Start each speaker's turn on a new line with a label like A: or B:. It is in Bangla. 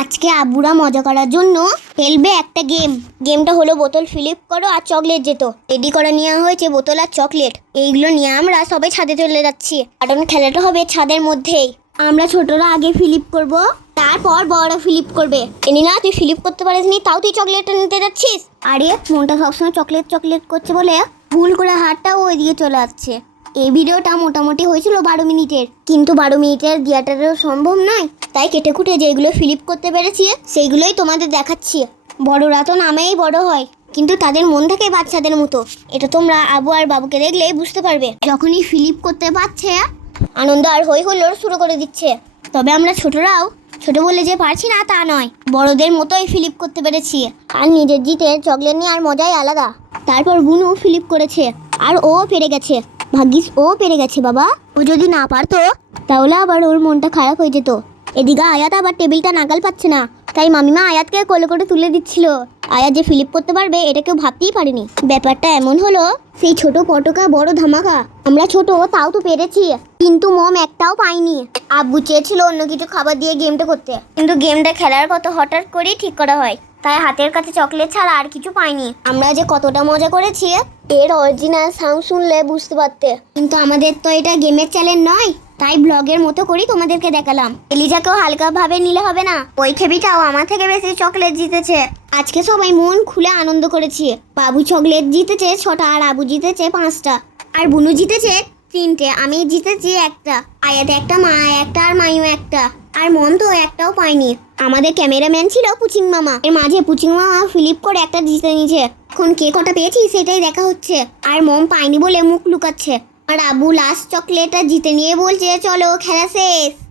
A: আজকে আব্বুরা মজা করার জন্য খেলবে একটা গেম। গেমটা হলো বোতল ফিলিপ করো আর চকলেট যেত রেডি করে নেওয়া হয়েছে বোতল আর চকলেট। এইগুলো নিয়ে আমরা সবাই ছাদে চলে যাচ্ছি। কারণ খেলাটা হবে ছাদের মধ্যেই। আমরা ছোটরা আগে ফিলিপ করব, তারপর বড়রা ফিলিপ করবে। এনি না, তুই ফিলিপ করতে পারিস নি, তাও তুই চকলেটটা নিতে যাচ্ছিস? আরে, মনটা সবসময় চকলেট চকলেট করছে বলে ভুল করে হাতটাও ওইদিকে চলে যাচ্ছে এই ভিডিওটা মোটামুটি হয়েছিল বারো মিনিটের। কিন্তু বারো মিনিটের দিয়াটারও সম্ভব নয়। তাই কেটে কুটে যেগুলো ফিলিপ করতে পেরেছি, সেইগুলোই তোমাদের দেখাচ্ছি। বড়রা তো নামেই বড় হয়, কিন্তু তাদের মন থাকে বাচ্চাদের মতো। এটা তোমরা আবু আর বাবুকে দেখলেই বুঝতে পারবে। যখনই ফিলিপ করতে পারছে, আনন্দ আর হই হুল্লোড় শুরু করে দিচ্ছে। তবে আমরা ছোটরাও, ছোট বলে যে পারছি না তা নয়। বড়দের মতোই ফিলিপ করতে পেরেছি। আর নিজের জিতে চকলেট নিয়ে আর মজাই আলাদা। তারপর বুনু ফিলিপ করেছে, আর ও পেরে গেছে। ভাগ্যিস ও পেরে গেছে বাবা। ও যদি না পারতো, তাহলে আবার ওর মনটা খারাপ হয়ে যেত। এদিকে আয়াত আবার টেবিলটা নাগাল পাচ্ছে না। তাই মামিমা আয়াতকে কোলে করে তুলে দিচ্ছিল। আয়াত যে ফিলিপ করতে পারবে, এটা কেউ ভাবতেই পারেনি। ব্যাপারটা এমন হলো, সেই ছোট পটকা বড় ধামাকা। আমরা ছোট, তাও তো পেরেছি। কিন্তু মম একটাও পাইনি। আব্বু চেয়েছিল অন্য কিছু খাবার দিয়ে গেমটা করতে। কিন্তু গেমটা খেলার কত হঠাৎ করেই ঠিক করা হয়। তাই হাতের কাছে চকলেট ছাড়া আর কিছু পাইনি। আমরা যে কতটা মজা করেছি, এর অরিজিনাল সাউন্ড শুনলে বুঝতে পারতে। কিন্তু আমাদের তো এটা গেমের চ্যানেল নয়, তাই ব্লগের মতো করেই তোমাদেরকে দেখালাম। এলিজাকেও হালকা ভাবে নিলে হবে না। ওই খেবিটাও আমার থেকে বেশি চকলেট জিতেছে। আজকে সবাই মন খুলে আনন্দ করেছি। বাবু চকলেট জিতেছে ছটা আর আবু জিতেছে পাঁচটা। আর বুনু জিতেছে তিনটে, আমি জিতেছি একটা। আয়াত একটা মা একটা, আর মায়ু একটা। আর মন তো একটাও পাইনি আমাদের ক্যামেরাম্যান ছিল পুচিং মামা। এর মাঝে পুচিং মামা ফিলিপ করে একটা জিতে নিয়েছে। এখন কে কটা পেয়েছি সেটাই দেখা হচ্ছে। আর মম পাইনি বলে মুখ লুকাচ্ছে। আর আবু লাস্ট চকলেটটা জিতে নিয়ে বলছে, চলো খেলা শেষ।